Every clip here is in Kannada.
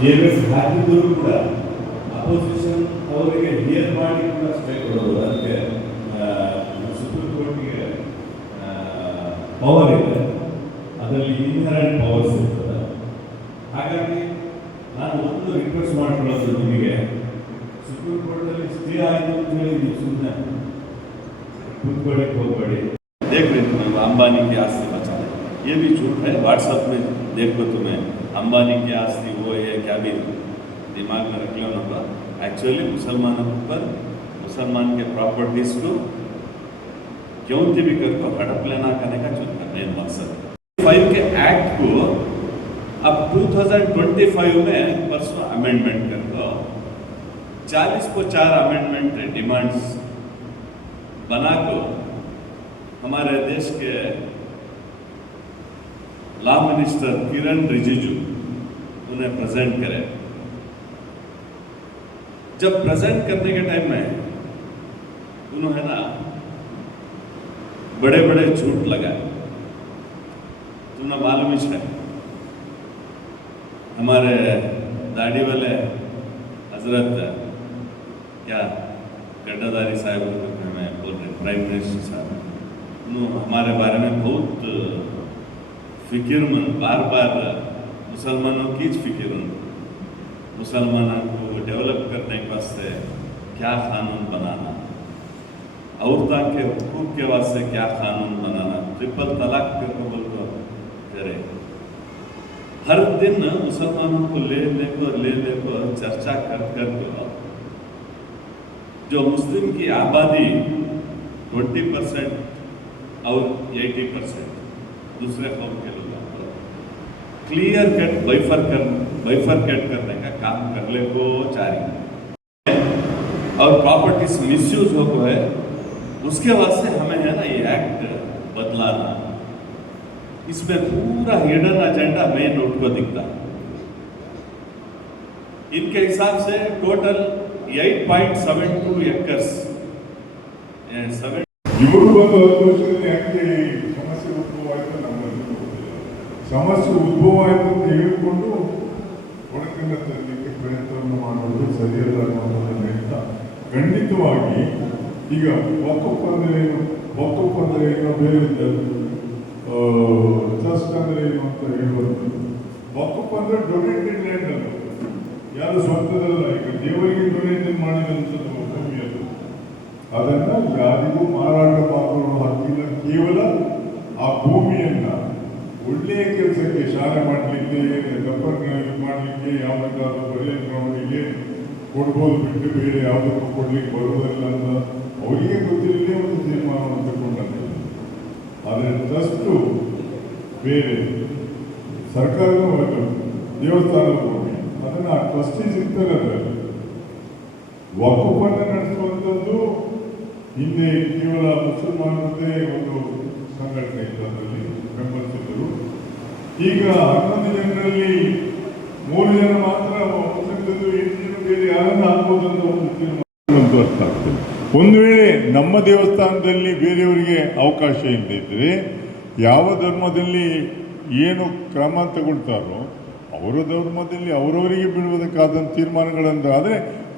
ಜೆಡಿಎಸ್ ಹಾಕಿದ್ದರೂ ಕೂಡ ಅಪೋಸಿಷನ್ ಅವರಿಗೆ ಹಿಯರ್ ಮಾಡಿ ಕೂಡ ಸ್ಟೇ ಕೊಡೋದು ಅದಕ್ಕೆ ಆ, ಸುಪ್ರೀಂ ಕೋರ್ಟ್ಗೆ ಪವರ್ ಇದೆ ಅದರಲ್ಲಿ ಇನ್ಹರೆಂಟ್ ಪವರ್ಸ್ ಇರ್ತದೆ ಹಾಗಾಗಿ ನಾನು ಒಂದು ರಿಕ್ವೆಸ್ಟ್ ಮಾಡ್ಕೊಳ್ಳೋದು ನಿಮಗೆ ಸುಪ್ರೀಂ ಕೋರ್ಟಲ್ಲಿ ಸ್ಟೇ ಆಯಿತು ಅಂತ ಹೇಳಿ ನೀವು ಸುಮ್ಮನೆ ಕೂತ್ಕೊಳ್ಳಿಕ್ಕೆ ಹೋಗಬೇಡಿ देख रहे तुम्हें अंबानी की आस्ती बचा है ये भी झूठ है व्हाट्सएप में देखो तुम्हें अंबानी की आस्ती वो है, क्या भी दिमाग में रख लो ना एक्चुअली मुसलमानों पर मुसलमान के प्रॉपर्टीज़ को क्यों भी करके हड़प लेना करने का चुनना मेन मकसद। फाइव के एक्ट को अब 2025 में परसों अमेंडमेंट कर दो। 40 को चार अमेंडमेंट डिमांड्स बना को हमारे देश के लॉ मिनिस्टर किरण रिजिजू उन्हें प्रेजेंट करे। जब प्रेजेंट करने के टाइम में उन्होंने ना बड़े बड़े झूठ लगाए। तुम्हें मालूम ही है। हमारे दाढ़ी वाले हज़रत, क्या गड्ढाधारी साहब हमें बोल रहे प्राइम मिनिस्टर साहब, उन्होंने हमारे बारे में बहुत फिक्रमंद बार बार मुसलमानों की ज फिक्रमंद मुसलमानों को डेवलप करने के वास्ते क्या कानून बनाना? औरतों के हकूक के वास्ते क्या कानून बनाना? ट्रिपल तलाक करके बोल को करे। हर दिन मुसलमानों को ले लेकर ले लेकर चर्चा कर कर को जो मुस्लिम की आबादी 20 परसेंट और 80 परसेंट दूसरे कौम के लोग क्लियर कट बैफरकन बैफरकेट करने का काम करने को जारी और प्रॉपर्टीज़ मिस यूज़ हो है उसके वास्ते हमें है ना ये एक्ट बदलाना। इसमें पूरा हिडन एजेंडा मेन रोड को दिखता। इनके हिसाब से टोटल 8.72 एकर्स सेवन यूट्यूब ಸಮಸ್ಯೆ ಉದ್ಭವ ಆಯಿತು ಅಂತ ಹೇಳಿಕೊಂಡು ಒಳಕಿಂದ ತರಲಿಕ್ಕೆ ಪ್ರಯತ್ನವನ್ನು ಮಾಡುವುದು ಸರಿಯಲ್ಲ ಅನ್ನೋದನ್ನು ಹೇಳ್ತಾ. ಖಂಡಿತವಾಗಿ, ಈಗ ವಕಫ್ ಅಂದರೆ ಏನು? ವಕಫ್ ಅಂದರೆ ಏನೋ ಬೇರೆ ಟ್ರಸ್ಟ್ ಅಂದರೆ ಏನು ಅಂತ ಹೇಳುವಂಥದ್ದು. ವಕಫ್ ಅಂದರೆ ಡೊನೇಟೆಡ್ ಲ್ಯಾಂಡ್ ಅಲ್ಲ ಯಾರು ಸ್ವಂತದಲ್ಲ, ಈಗ ದೇವರಿಗೆ ಡೊನೇಟೆಡ್ ಮಾಡಿದಂಥದ್ದು ಭೂಮಿ ಅದು. ಅದನ್ನ ಯಾರಿಗೂ ಮಾರಾಟ ಮಾಡುವ ಹಕ್ಕಿಲ್ಲ ಕೇವಲ ಆ ಭೂಮಿಯನ್ನ ಒಳ್ಳೆಯ ಕೆಲಸಕ್ಕೆ ಶಾಲೆ ಮಾಡಲಿಕ್ಕೆ ದಪ್ಪರ್ ಮಾಡಲಿಕ್ಕೆ, ಯಾವುದಕ್ಕಾದ್ರೂ ಒಳ್ಳೆಯ ಕ್ರಮಗಳಿಗೆ ಕೊಡ್ಬೋದು ಬಿಟ್ಟು ಬೇರೆ ಯಾವುದಕ್ಕೂ ಕೊಡ್ಲಿಕ್ಕೆ ಬರುವುದಿಲ್ಲ ಅಂತ ಅವರಿಗೆ ಗೊತ್ತಿರಲಿ ಒಂದು ತೀರ್ಮಾನವನ್ನು ತಗೊಂಡಂತೆ ಆದರೆ ಟ್ರಸ್ಟು ಬೇರೆ. ಸರ್ಕಾರದ ಒಂದು ದೇವಸ್ಥಾನದ ಹೋಗಿ ಅದನ್ನು ಆ ಟ್ರಸ್ಟೀಸ್ ಇರ್ತಾರೆ ಅದರಲ್ಲಿ. ನಡೆಸುವಂಥದ್ದು ಹಿಂದೆ ಕೇವಲ ಮುಸಲ್ಮಾನರದೇ ಒಂದು ಸಂಘಟನೆ ಇತ್ತು ಅದರಲ್ಲಿ ಬೆಂಬಲಿಸಿದರು ಈಗ ಹನ್ನೊಂದು ಜನರಲ್ಲಿ ಮೂರು ಜನ ಮಾತ್ರ ಮುಸ್ಲಿಮ್ಸದ್ದು ಎಂಟು ಜನ ಬೇರೆ ಯಾರನ್ನ ಹಾಕ್ಬೋದು ಅಂತ ಒಂದು ತೀರ್ಮಾನ ಒಂದು ವೇಳೆ ನಮ್ಮ ದೇವಸ್ಥಾನದಲ್ಲಿ ಬೇರೆಯವರಿಗೆ ಅವಕಾಶ ಇಲ್ಲದಿದ್ದರೆ ಯಾವ ಧರ್ಮದಲ್ಲಿ ಏನು ಕ್ರಮ ತಗೊಳ್ತಾರೋ, ಅವರ ಧರ್ಮದಲ್ಲಿ ಅವರವರಿಗೆ ಬಿಡುವುದಕ್ಕಾದಂಥ ತೀರ್ಮಾನಗಳನ್ನು ಆದರೆ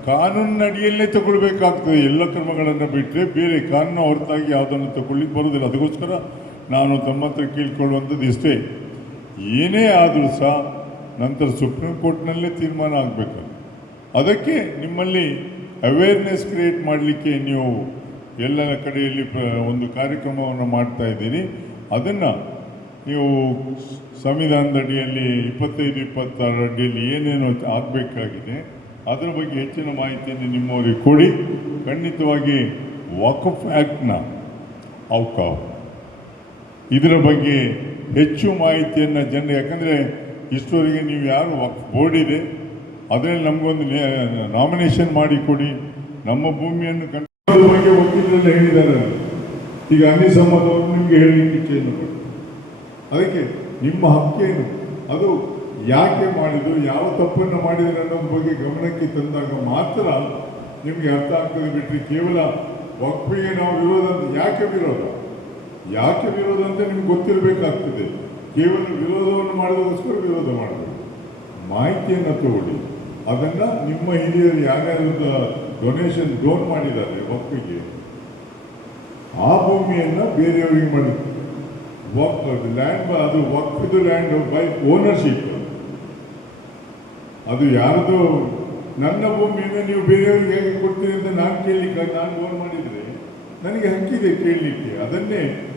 ಕಾನೂನಿನ ಅಡಿಯಲ್ಲೇ ತಗೊಳ್ಬೇಕಾಗ್ತದೆ ಎಲ್ಲ ಕ್ರಮಗಳನ್ನು ಬಿಟ್ಟರೆ ಬೇರೆ ಕಾನೂನು ಹೊರತಾಗಿ ಯಾವುದನ್ನು ತಗೊಳ್ಳಿಕ್ಕೆ ಬರೋದಿಲ್ಲ ಅದಕ್ಕೋಸ್ಕರ ನಾನು ತಮ್ಮ ಹತ್ರ ಕೇಳ್ಕೊಳ್ಳುವಂಥದ್ದು ಇಷ್ಟೇ. ಏನೇ ಆದರೂ ಸಹ ನಂತರ ಸುಪ್ರೀಂ ಕೋರ್ಟ್ನಲ್ಲೇ ತೀರ್ಮಾನ ಆಗಬೇಕು. ಅದಕ್ಕೆ ನಿಮ್ಮಲ್ಲಿ ಅವೇರ್ನೆಸ್ ಕ್ರಿಯೇಟ್ ಮಾಡಲಿಕ್ಕೆ ನೀವು ಎಲ್ಲ ಕಡೆಯಲ್ಲಿ ಒಂದು ಕಾರ್ಯಕ್ರಮವನ್ನು ಮಾಡ್ತಾ ಇದ್ದೀರಿ. ಅದನ್ನು ನೀವು ಸಂವಿಧಾನದ ಅಡಿಯಲ್ಲಿ ಇಪ್ಪತ್ತೈದು ಇಪ್ಪತ್ತಾರರ ಅಡಿಯಲ್ಲಿ ಏನೇನು ಆಗಬೇಕಾಗಿದೆ ಅದರ ಬಗ್ಗೆ ಹೆಚ್ಚಿನ ಮಾಹಿತಿಯನ್ನು ನಿಮ್ಮವರಿಗೆ ಕೊಡಿ. ಖಂಡಿತವಾಗಿ ವಾಕಫ್ ಆ್ಯಕ್ಟ್ನ ಅವಕಾಶ. ಇದರ ಬಗ್ಗೆ ಹೆಚ್ಚು ಮಾಹಿತಿಯನ್ನು ಜನರು ಯಾಕಂದರೆ ಇಷ್ಟವರೆಗೆ ನೀವು ಯಾರು ವಕ್ಫ್ ಬೋರ್ಡ್ ಇದೆ, ಅದರಲ್ಲಿ ನಮಗೊಂದು ನಾಮಿನೇಷನ್ ಮಾಡಿ ಕೊಡಿ. ನಮ್ಮ ಭೂಮಿಯನ್ನು ಕಂಡು ಬಗ್ಗೆ ವಕೀಲರೆಲ್ಲ ಹೇಳಿದ್ದಾರೆ. ಈಗ ಅನಿಸಮ್ಮದವರು ನಿಮಗೆ ಹೇಳಲಿಕ್ಕೆ ಅದಕ್ಕೆ ನಿಮ್ಮ ಹಕ್ಕೇನು ಅದು ಯಾಕೆ ಮಾಡಿದ್ರು ಯಾವ ತಪ್ಪನ್ನು ಮಾಡಿದ್ರು ಅನ್ನೋದ್ರ ಬಗ್ಗೆ ಗಮನಕ್ಕೆ ತಂದಾಗ ಮಾತ್ರ ನಿಮಗೆ ಅರ್ಥ ಆಗ್ತದೆ ಬಿಟ್ಟರೆ ಕೇವಲ ವಕ್ಫಿಗೆ ನಾವು ವಿರೋಧ ಅಂತ ಯಾಕೆ ವಿರೋಧ? ಯಾಕೆ ವಿರೋಧ ಅಂತ ನಿಮ್ಗೆ ಗೊತ್ತಿರಬೇಕಾಗ್ತದೆ. ಕೇವಲ ವಿರೋಧವನ್ನು ಮಾಡೋದಕ್ಕೋಸ್ಕರ ವಿರೋಧ ಮಾಡಬೇಕು ಮಾಹಿತಿಯನ್ನು ತಗೊಳ್ಳಿ. ಅದನ್ನು ನಿಮ್ಮ ಹಿರಿಯರು ಯಾರ್ಯಾರು ಡೊನೇಷನ್ ಡೋನ್ ಮಾಡಿದ್ದಾರೆ ವಕ್ಫಿಗೆ, ಆ ಭೂಮಿಯನ್ನು ಬೇರೆಯವರಿಗೆ ಮಾಡಿ ವಕ್ ಲ್ಯಾಂಡ್ ಅದು ವಕ್ಫಿದು ಲ್ಯಾಂಡ್ ಬೈ ಓನರ್ಶಿಪ್ ಅದು ಯಾರ್ದು ನನ್ನ ಭೂಮಿಯನ್ನು ನೀವು ಬೇರೆಯವರಿಗೆ ಹೇಗೆ ಕೊಡ್ತೀರಿ ಅಂತ ನಾನು ಕೇಳಲಿಕ್ಕೆ ನಾನು ಫೋನ್ ಮಾಡಿದರೆ ನನಗೆ ಹಕ್ಕಿದೆ ಕೇಳಲಿಕ್ಕೆ. ಅದನ್ನೇ